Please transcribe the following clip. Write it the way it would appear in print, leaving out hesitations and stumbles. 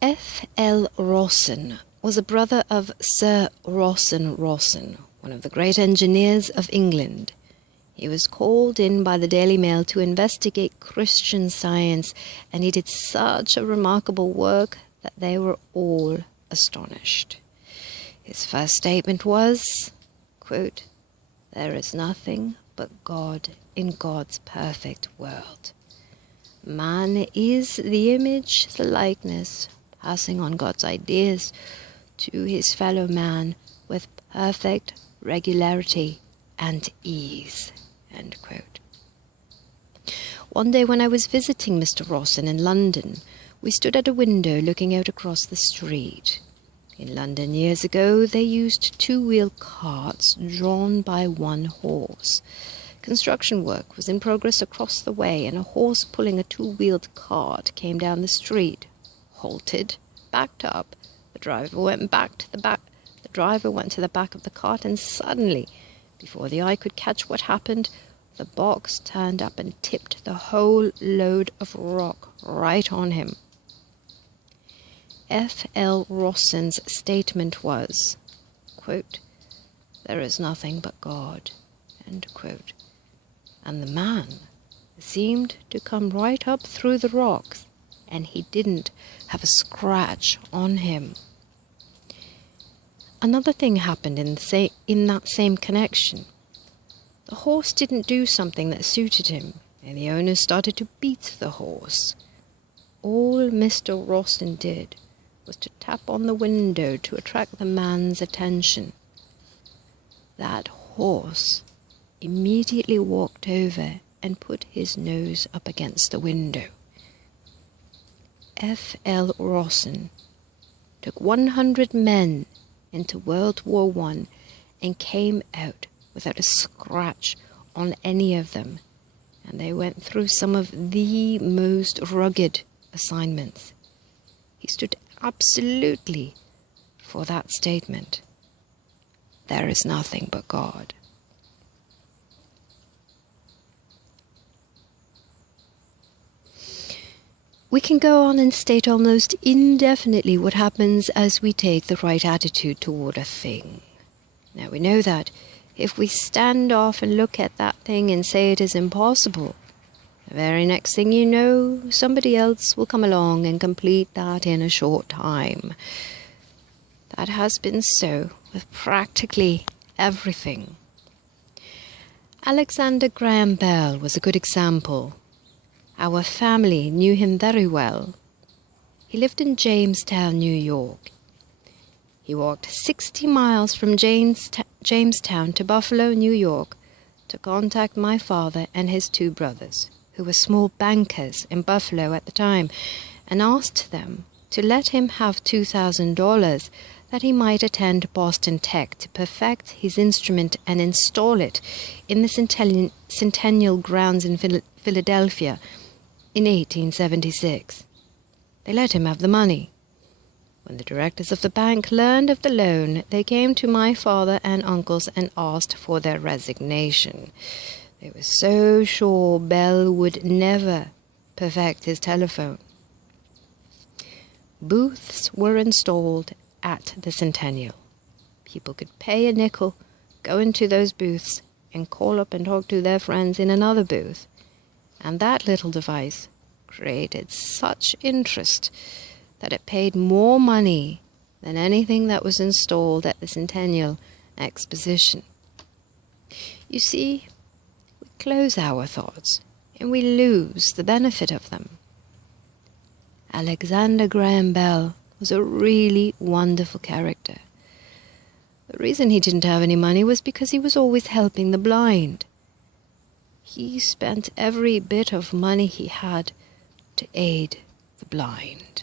F.L. Rawson was a brother of Sir Rawson, one of the great engineers of England. He was called in by the Daily Mail to investigate Christian Science, and he did such a remarkable work that they were all astonished. His first statement was, quote, "There is nothing but God in God's perfect world. Man is the image, the likeness, passing on God's ideas to his fellow man with perfect regularity and ease." End quote. One day when I was visiting Mr. Rawson in London, we stood at a window looking out across the street. In London years ago, they used two-wheel carts drawn by one horse. Construction work was in progress across the way, and a horse pulling a two-wheeled cart came down the street, halted, backed up. The driver went to the back of the cart, and suddenly, before the eye could catch what happened, the box turned up and tipped the whole load of rock right on him. F.L. Rawson's statement was, quote, "There is nothing but God," end quote. And the man seemed to come right up through the rocks, and he didn't have a scratch on him. Another thing happened in that same connection. The horse didn't do something that suited him, and the owner started to beat the horse. All Mr. Rawson did was to tap on the window to attract the man's attention. That horse immediately walked over and put his nose up against the window. F.L. Rawson took 100 men into World War I and came out without a scratch on any of them, and they went through some of the most rugged assignments. He stood absolutely for that statement. There is nothing but God. We can go on and state almost indefinitely what happens as we take the right attitude toward a thing. Now we know that if we stand off and look at that thing and say it is impossible, the very next thing you know, somebody else will come along and complete that in a short time. That has been so with practically everything. Alexander Graham Bell was a good example. Our family knew him very well. He lived in Jamestown, New York. He walked 60 miles from Jamestown to Buffalo, New York, to contact my father and his two brothers, who were small bankers in Buffalo at the time, and asked them to let him have $2,000 that he might attend Boston Tech to perfect his instrument and install it in the Centennial grounds in Philadelphia in 1876. They let him have the money. When the directors of the bank learned of the loan, they came to my father and uncles and asked for their resignation. They were so sure Bell would never perfect his telephone. Booths were installed at the Centennial. People could pay a nickel, go into those booths, and call up and talk to their friends in another booth. And that little device created such interest that it paid more money than anything that was installed at the Centennial Exposition. You see, we close our thoughts and we lose the benefit of them. Alexander Graham Bell was a really wonderful character. The reason he didn't have any money was because he was always helping the blind. He spent every bit of money he had to aid the blind.